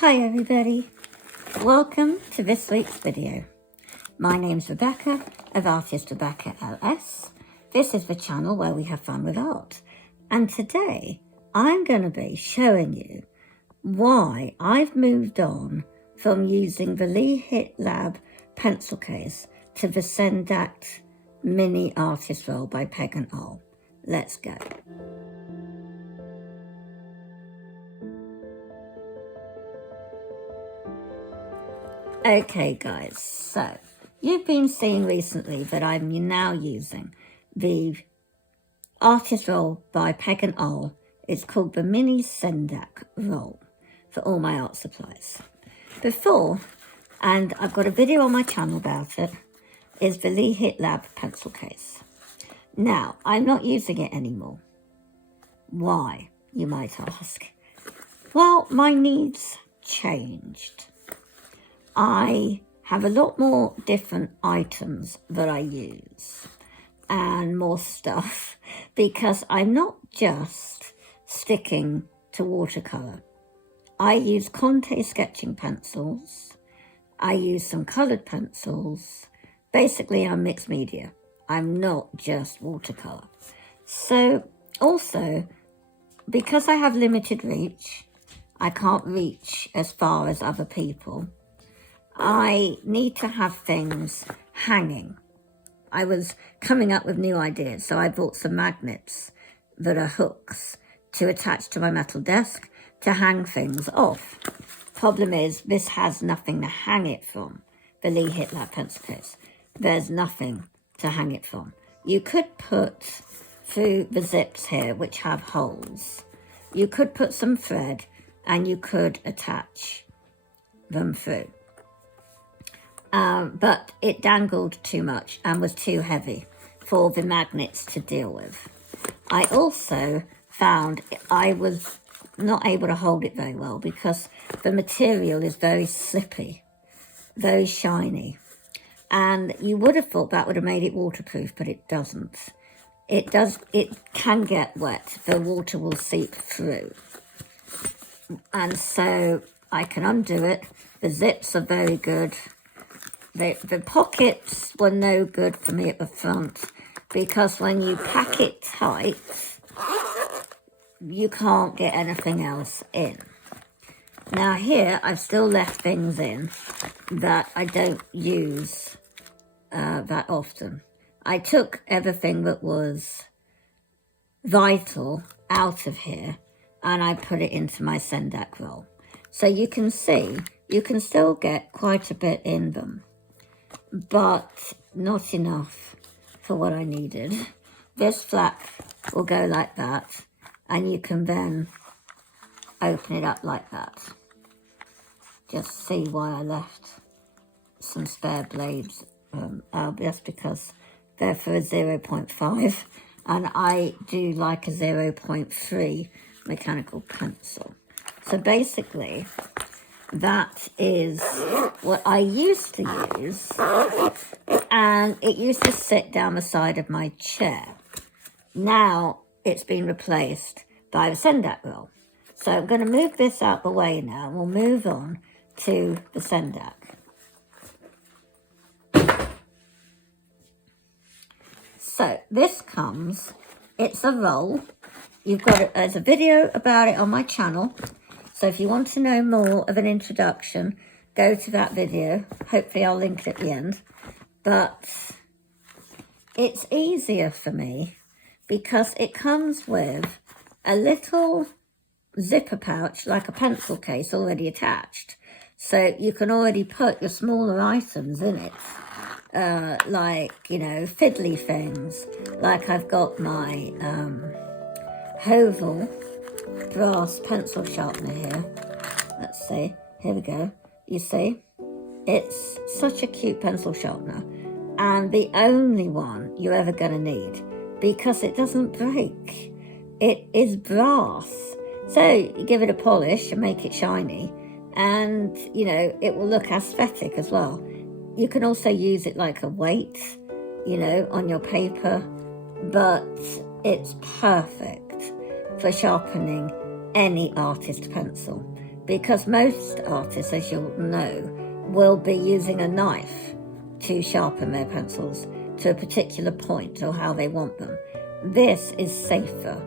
Hi everybody, welcome to this week's video. My name's Rebecca of ArtistRebeccaLS. This is the channel where we have fun with art. And today I'm going to be showing you why I've moved on from using the Lihit Lab Pencil Case to the Sendak Mini Artist Roll by Peg&Awl. Let's go. Okay guys, so you've been seeing recently that I'm now using the Artist Roll by Peg&Awl. It's called the Mini Sendak Roll for all my art supplies. Before, and I've got a video on my channel about it, is the Lihit Lab Pencil Case. Now, I'm not using it anymore. Why, you might ask? Well, my needs changed. I have a lot more different items that I use and more stuff because I'm not just sticking to watercolour. I use Conte sketching pencils, I use some coloured pencils. Basically, I'm mixed media. I'm not just watercolour. So also, because I have limited reach, I can't reach as far as other people. I need to have things hanging. I was coming up with new ideas, so I bought some magnets that are hooks to attach to my metal desk to hang things off. Problem is, this has nothing to hang it from, the Lihit Lab Pencil Case. There's nothing to hang it from. You could put through the zips here, which have holes. You could put some thread and you could attach them through. But it dangled too much and was too heavy for the magnets to deal with. I also found I was not able to hold it very well because the material is very slippy, very shiny. And you would have thought that would have made it waterproof, but it doesn't. It can get wet. The water will seep through. And so I can undo it. The zips are very good. The pockets were no good for me at the front because when you pack it tight, you can't get anything else in. Now here, I've still left things in that I don't use that often. I took everything that was vital out of here and I put it into my Sendak Roll. So you can see, you can still get quite a bit in them, but not enough for what I needed. This flap will go like that, and you can then open it up like that. Just see why I left some spare blades. That's because they're for a 0.5, and I do like a 0.3 mechanical pencil. So basically, that is what I used to use, and it used to sit down the side of my chair. Now it's been replaced by the Sendak Roll. So I'm going to move this out the way now, and we'll move on to the Sendak. So this comes, it's a roll. You've got it, there's a video about it on my channel. So if you want to know more of an introduction, go to that video. Hopefully I'll link it at the end. But it's easier for me because it comes with a little zipper pouch, like a pencil case already attached. So you can already put your smaller items in it. Like, you know, fiddly things. Like I've got my Hovel brass pencil sharpener here. Let's see, here we go. You see, it's such a cute pencil sharpener and the only one you're ever going to need because it doesn't break. It is brass, so you give it a polish and make it shiny, and you know, it will look aesthetic as well. You can also use it like a weight, you know, on your paper, but it's perfect for sharpening any artist pencil. because most artists, as you'll know, will be using a knife to sharpen their pencils to a particular point or how they want them. This is safer.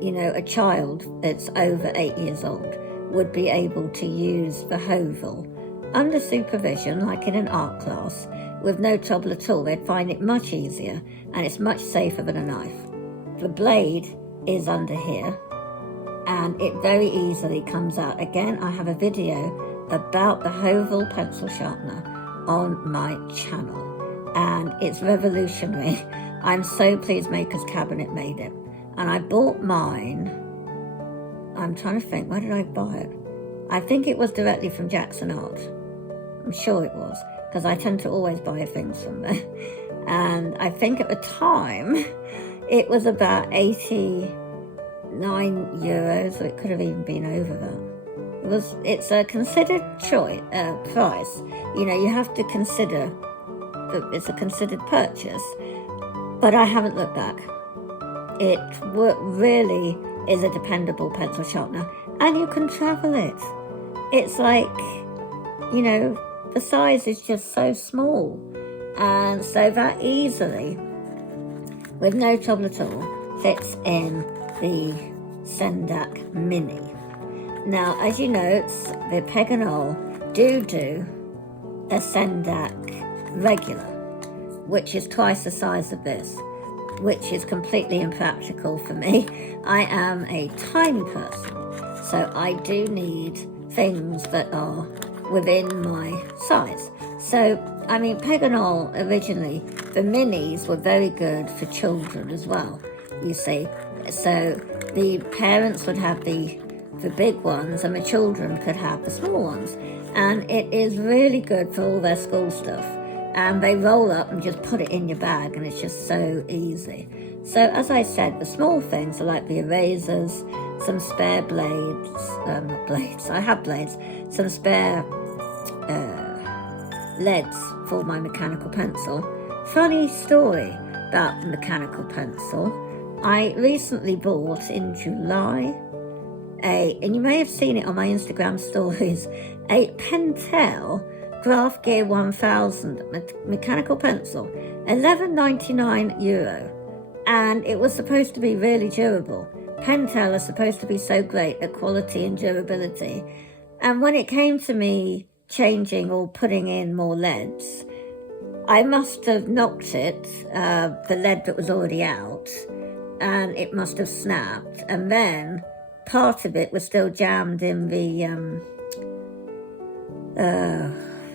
You know, a child that's over 8 years old would be able to use the Hovel under supervision, like in an art class, with no trouble at all. They'd find it much easier, and it's much safer than a knife. The blade is under here, and it very easily comes out. Again, I have a video about the Hovel pencil sharpener on my channel, and it's revolutionary. I'm so pleased Maker's Cabinet made it. And I bought mine, I'm trying to think, where did I buy it? I think it was directly from Jackson Art. I'm sure it was, because I tend to always buy things from there. And I think at the time, it was about 89 euros, or it could have even been over that. It's a considered price. You know, you have to consider that it's a considered purchase, but I haven't looked back. It really is a dependable pencil sharpener, and you can travel it. It's like, you know, the size is just so small, and so that easily, with no trouble at all, fits in the Sendak Mini. Now, as you know, the Peg&Awl do a Sendak regular, which is twice the size of this, which is completely impractical for me. I am a tiny person, so I do need things that are within my size. So, I mean, Peg&Awl originally, the minis were very good for children as well, you see. So the parents would have the big ones and the children could have the small ones. And it is really good for all their school stuff. And they roll up and just put it in your bag, and it's just so easy. So as I said, the small things are like the erasers, some spare blades, not blades, I have blades, some spare leads for my mechanical pencil. Funny story about the mechanical pencil. I recently bought in July and you may have seen it on my Instagram stories, a Pentel Graph Gear 1000 mechanical pencil, €11.99, and it was supposed to be really durable. Pentel are supposed to be so great at quality and durability, and when it came to me changing or putting in more leads, I must have knocked it, the lead that was already out, and it must have snapped, and then part of it was still jammed in the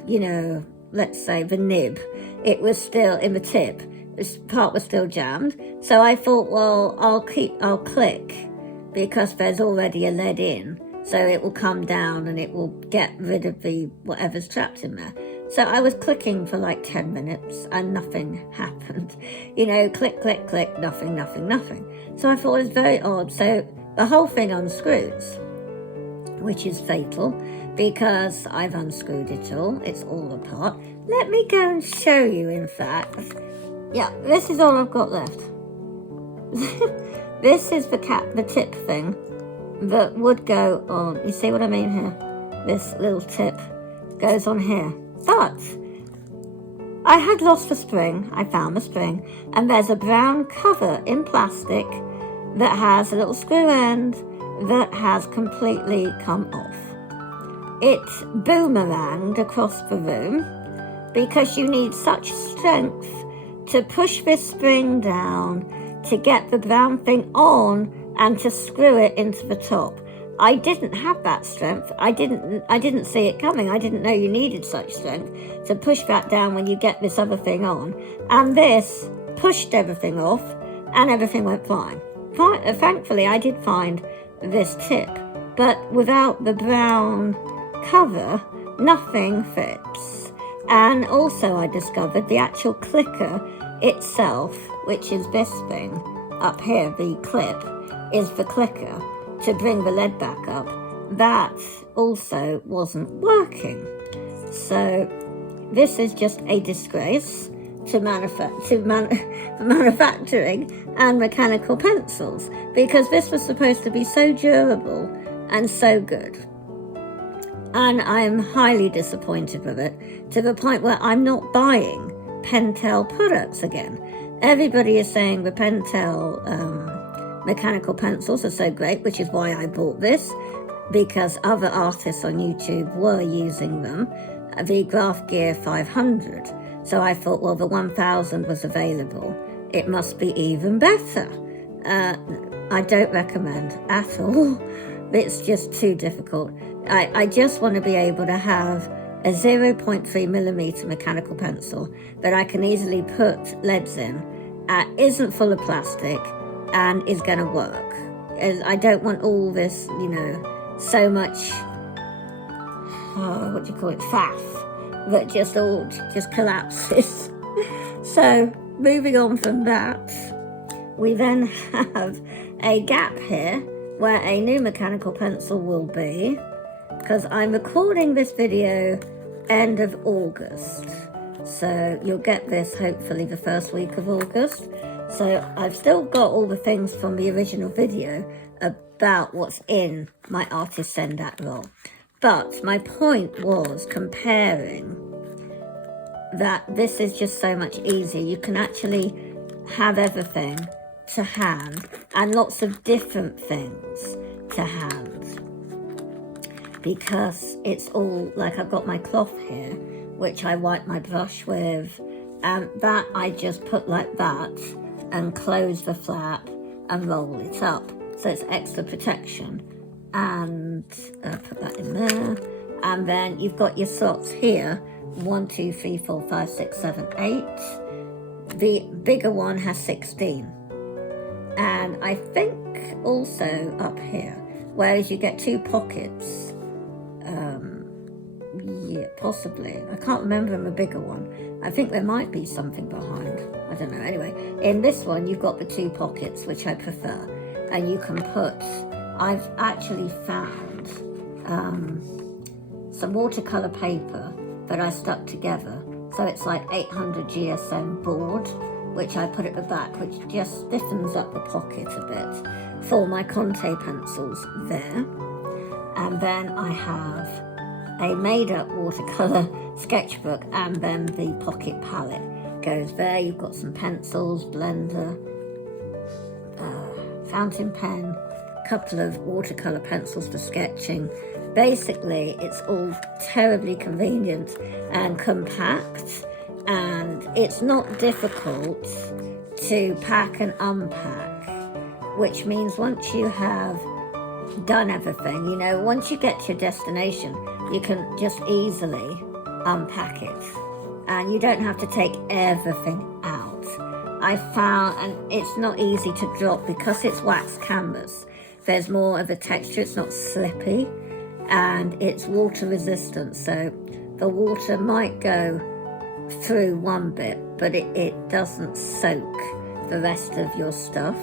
you know, let's say the nib. It was still in the tip. This part was still jammed. So I thought, well, I'll click, because there's already a lead in. So it will come down and it will get rid of whatever's trapped in there. So I was clicking for like 10 minutes and nothing happened. You know, click, click, click, nothing, nothing, nothing. So I thought it was very odd. So the whole thing unscrews, which is fatal, because I've unscrewed it all. It's all apart. Let me go and show you, in fact. Yeah, this is all I've got left. This is the tip thing that would go on. You see what I mean here? This little tip goes on here. But I had lost the spring. I found the spring. And there's a brown cover in plastic that has a little screw end that has completely come off. It boomeranged across the room because you need such strength to push this spring down to get the brown thing on and to screw it into the top. I didn't have that strength. I didn't see it coming. I didn't know you needed such strength to push that down when you get this other thing on. And this pushed everything off and everything went fine. Thankfully, I did find this tip, but without the brown cover, nothing fits. And also I discovered the actual clicker itself, which is this thing up here, the clip, is the clicker to bring the lead back up. That also wasn't working. So this is just a disgrace to manufacturing and mechanical pencils, because this was supposed to be so durable and so good. And I'm highly disappointed with it, to the point where I'm not buying Pentel products again. Everybody is saying the Pentel mechanical pencils are so great, which is why I bought this, because other artists on YouTube were using them, the Graph Gear 500. So I thought, well, the 1000 was available. It must be even better. I don't recommend at all. It's just too difficult. I just want to be able to have a 0.3mm mechanical pencil that I can easily put leads in, isn't full of plastic, and is going to work. I don't want all this, you know, so much, what do you call it, faff, that just all just collapses. So moving on from that, we then have a gap here where a new mechanical pencil will be, because I'm recording this video end of August. So you'll get this hopefully the first week of August. So I've still got all the things from the original video about what's in my Artist Sendak Roll. But my point was comparing that this is just so much easier. You can actually have everything to hand and lots of different things to hand, because it's all like, I've got my cloth here which I wipe my brush with, and that I just put like that and close the flap and roll it up, so it's extra protection. And put that in there, and then you've got your slots here, 1, 2, 3, 4, 5, 6, 7, 8. The bigger one has 16, and I think also up here, whereas you get 2 pockets, yeah, possibly, I can't remember in the bigger one. I think there might be something behind, I don't know. Anyway, in this one you've got the 2 pockets, which I prefer, and you can put, I've actually found some watercolor paper that I stuck together, so it's like 800 GSM board, which I put at the back, which just stiffens up the pocket a bit for my Conte pencils there. And then I have a made-up watercolor sketchbook, and then the pocket palette goes there. You've got some pencils, blender, fountain pen, couple of watercolor pencils for sketching. Basically, it's all terribly convenient and compact, and it's not difficult to pack and unpack, which means once you have done everything, you know, once you get to your destination, you can just easily unpack it, and you don't have to take everything out. I found, and it's not easy to drop because it's wax canvas. There's more of a texture, it's not slippy, and it's water resistant, so the water might go through one bit, but it doesn't soak the rest of your stuff.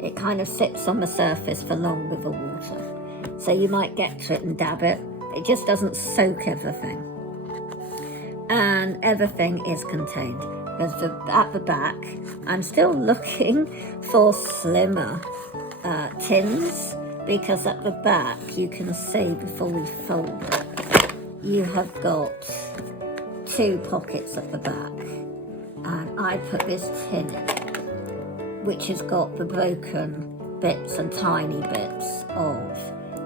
It kind of sits on the surface for long with the water, so you might get to it and dab it. It just doesn't soak everything, and everything is contained. Because at the back, I'm still looking for slimmer tins, because at the back you can see, before we fold it, you have got 2 pockets at the back, and I put this tin in, which has got the broken bits and tiny bits of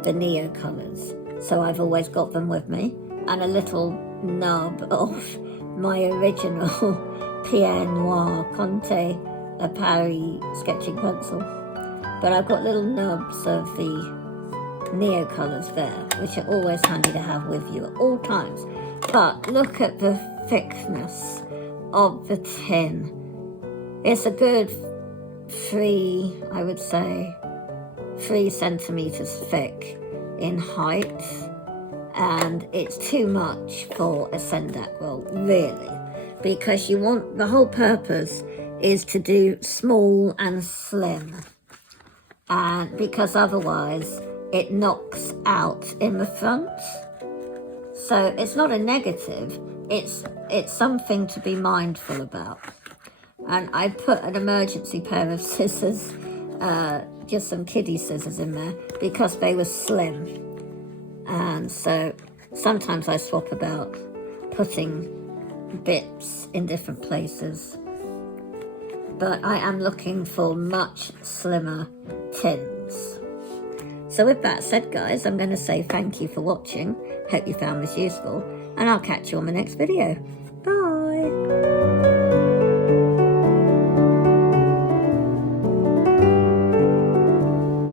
the Neo colours, so I've always got them with me, and a little nub of my original Peg&Awl Conte Paris sketching pencil. But I've got little nubs of the Neo colours there, which are always handy to have with you at all times. But look at the thickness of the tin. It's a good 3 centimetres thick in height, and it's too much for a Sendak roll, really, because you want, the whole purpose is to do small and slim, and because otherwise it knocks out in the front. So it's not a negative, it's something to be mindful about. And I put an emergency pair of scissors, just some kiddie scissors in there, because they were slim. And so sometimes I swap about putting bits in different places. But I am looking for much slimmer tins. So with that said, guys, I'm going to say thank you for watching. Hope you found this useful, and I'll catch you on the next video.